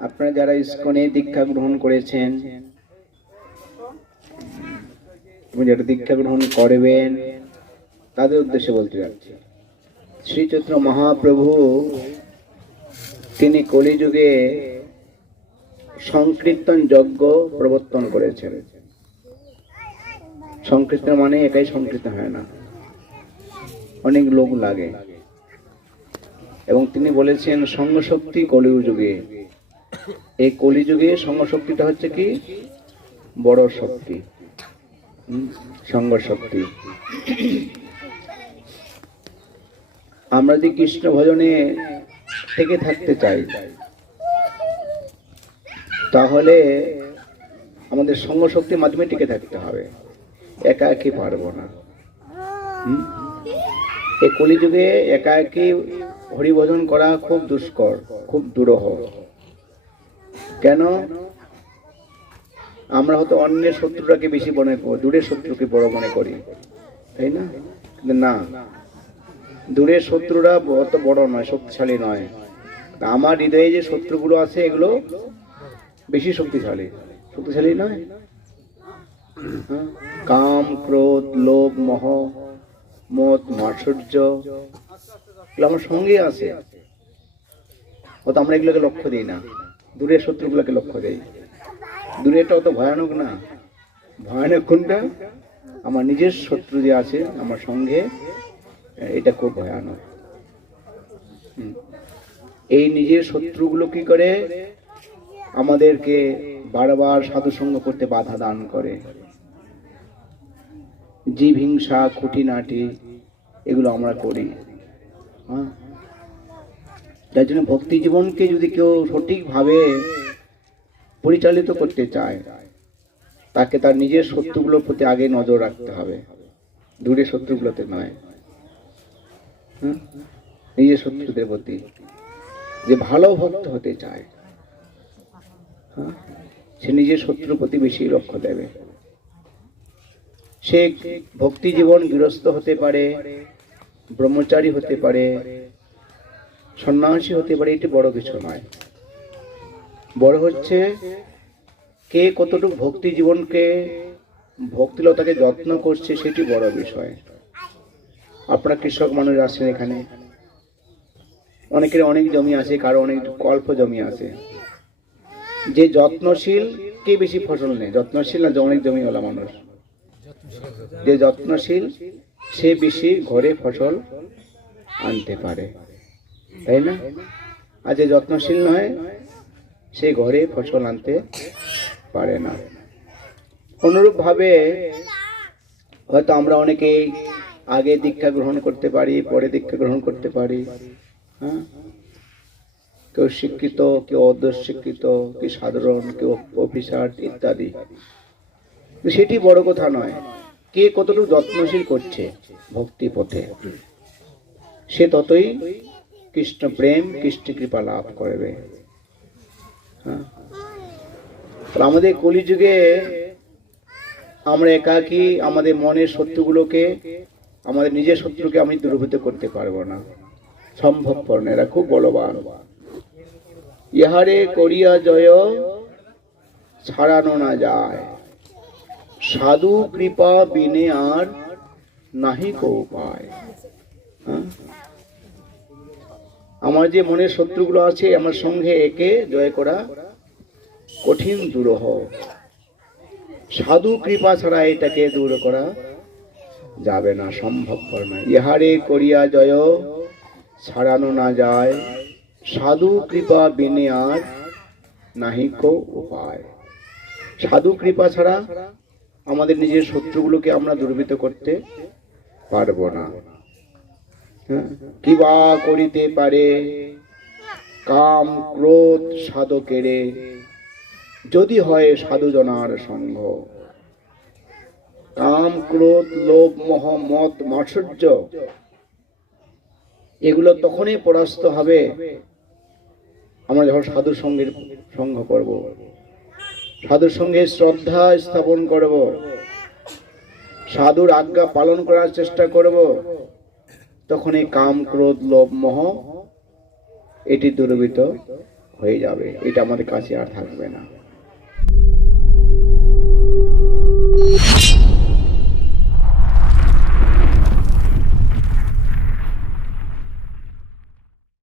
আপনারা যারা ইস্কনে দীক্ষা গ্রহণ করেছেন, এবং যারা দীক্ষা গ্রহণ করবেন, তাদের উদ্দেশ্যে বলতে যাচ্ছি শ্রী চৈত্র মহাপ্রভু তিনি কলিযুগে সংকীর্তন যজ্ঞ প্রবর্তন করেছেন। সংকীর্তন মানে একাই সংকীর্তন হয় না। অনেক লোক লাগে। এবং তিনি বলেছেন, সঙ্গশক্তি কলিযুগে এই কলিযুগে সঙ্গশক্তিটা হচ্ছে কি? বড় শক্তি। সঙ্গ শক্তি আমরা যদি কৃষ্ণ ভজনে থেকে থাকতে চাই, তাহলে আমাদের সঙ্গ শক্তির মাধ্যমে টিকে থাকতে হবে। একা একই পারব না? এই কলিযুগে একা একই হরিভজন করা খুব দুষ্কর, খুব দুরহ। কেন? আমরা হয়তো অন্যের শত্রুটাকে বেশি মনে করি, দূরের শত্রুকে বড় মনে করি, তাই না? না, দূরের শত্রুরা অত বড় নয়, শক্তিশালী নয়। আমার হৃদয়ে যে শত্রুগুলো আছে, এগুলো বেশি শক্তিশালী। শক্তিশালী নয়? হ্যাঁ? কাম, ক্রোধ, লোভ, মহ মত মাৎসর্য এগুলো আমার সঙ্গে আছে। হয়তো আমরা এগুলোকে লক্ষ্য দিই না। দূরের শত্রুগুলোকে লক্ষ্য দেই। দূরেটা অত ভয়ানক না। ভয়ানক কোনটা? আমার নিজের শত্রু যে আছে, আমার সঙ্গে, এটা খুব ভয়ানক। এই নিজের শত্রুগুলো কি করে? আমাদেরকে বারবার সাধুসঙ্গ করতে বাধা দান করে। জীব হিংসা খুঁটিনাটি, এগুলো আমরা করি। হ্যাঁ? যার জন্য ভক্তি জীবনকে যদি কেউ সঠিকভাবে পরিচালিত করতে চায়, তাকে তার নিজের শত্রুগুলোর প্রতি আগে নজর রাখতে হবে দূরে শত্রুগুলোতে নয়? নিজের শত্রুদের প্রতি যে ভালো ভক্ত হতে চায়? সে নিজের শত্রুর প্রতি বেশি লক্ষ্য দেবে সে ভক্তি জীবন গৃহস্থ হতে পারে, ব্রহ্মচারী হতে পারে সন্ন্যাসী হতে পারে, এটি বড় কিছু নয়। বড় হচ্ছে কে কতটুকু ভক্তি জীবনকে, ভক্তিলতাকে যত্ন করছে, সেটি বড় বিষয়। আপনারা কৃষক মানুষ আসছেন এখানে। অনেকের অনেক জমি আছে, কারও অনেক অল্প জমি আছে। যে যত্নশীল, কে বেশি ফসল নেয়? যত্নশীল না অনেক জমিওয়ালা মানুষ? যে যত্নশীল, সে বেশি ঘরে ফসল আনতে পারে। তাই না? আর যে যত্নশীল নয়, সে ঘরে ফসল আনতে পারে না। অনুরূপভাবে হয়তো আমরা অনেকেই আগে দীক্ষা গ্রহণ করতে পারি পরে দীক্ষা গ্রহণ করতে পারি। হ্যাঁ? কেউ শিক্ষিত, কেউ অর্ধশিক্ষিত কেউ সাধারণ, কেউ অফিসার ইত্যাদি। সেটি বড় কথা নয়। কে কতটুকু যত্নশীল করছে ভক্তি পথে সে ততই কৃষ্ণ প্রেম, কৃষ্ণ কৃপা লাভ করবে। হ্যাঁ। আমাদের কলিযুগে আমরা একাকী আমাদের মনের শত্রুগুলোকে, আমাদের নিজের শত্রুকে আমি দূরীভূত করতে পারব না। সম্ভবপর না, এরা খুব বলবান। ইহারে করিয়া জয়, ছাড়ানো না যায়। সাধু কৃপা বিনে আর নাহি কো উপায়। হ্যাঁ? আমার যে মনের শত্রুগুলো আছে, আমার সঙ্গে একে জয় করা কঠিন দুরহ। সাধু কৃপা ছাড়া এটাকে দূর করা যাবে না, সম্ভবপর না ইহারে করিয়া জয়, ছাড়ানো না যায়। সাধু কৃপা বিনে আর নাহিক উপায়। সাধু কৃপা ছাড়া আমাদের নিজের শত্রুগুলোকে আমরা দুর্বৃত করতে পারব না? কিবা করিতে পারে। কাম, ক্রোধ সাধকেরে যদি হয় সাধুজনার সঙ্গ। কাম, ক্রোধ, লোভ, মোহ মত মাৎসর্য এগুলো তখনই পরাস্ত হবে। আমরা যখন সাধুর সঙ্গের সঙ্গ করব, সাধুর সঙ্গে শ্রদ্ধা স্থাপন করব, সাধুর আজ্ঞা পালন করার চেষ্টা করব তখন এই কাম, ক্রোধ, লোভ, মোহ, এটি দূরীভূত হয়ে যাবে। এটা আমাদের কাছে আর থাকবে না।